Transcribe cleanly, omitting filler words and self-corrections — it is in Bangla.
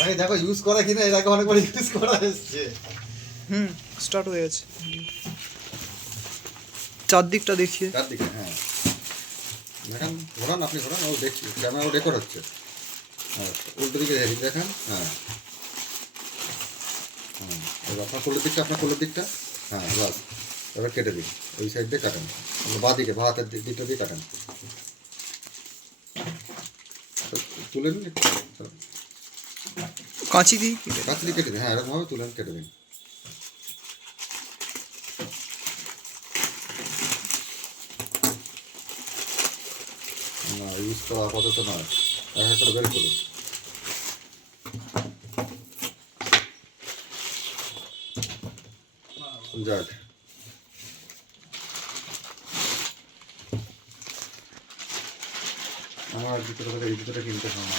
ভাই দেখো ইউজ করা কিনা, এর আগে অনেকবার ইউজ করা এসছে। স্টার্ট হয়ে গেছে। চারদিকটা দেখিয়ে। চারদিকে হ্যাঁ দেখেন, ঘোরান আপনি, ঘোরান, ও দেখছি ক্যামেরা রেকর্ড হচ্ছে। হ্যাঁ উল্টো দিকে হেরিয়ে দেখেন। হ্যাঁ হ্যাঁ এবার আপনার কোলের দিকটা হ্যাঁ বাস। এবার কেটে দিন, ওই সাইড দিয়ে কাটেন, বাঁ দিকে, বাঁ হাতের দিকটা দিয়ে কাটেন। তুলে নিন কাঁচি দিই। কাছ দিয়ে কেটে দিন, হ্যাঁ এরকমভাবে তুলেন, কেটে দিন। না ইউজ করা আপাতত নয়, এক একটা বের করুন। যাক আমার জুতোটা থেকে এই জুতোটা কিনতে হয় না।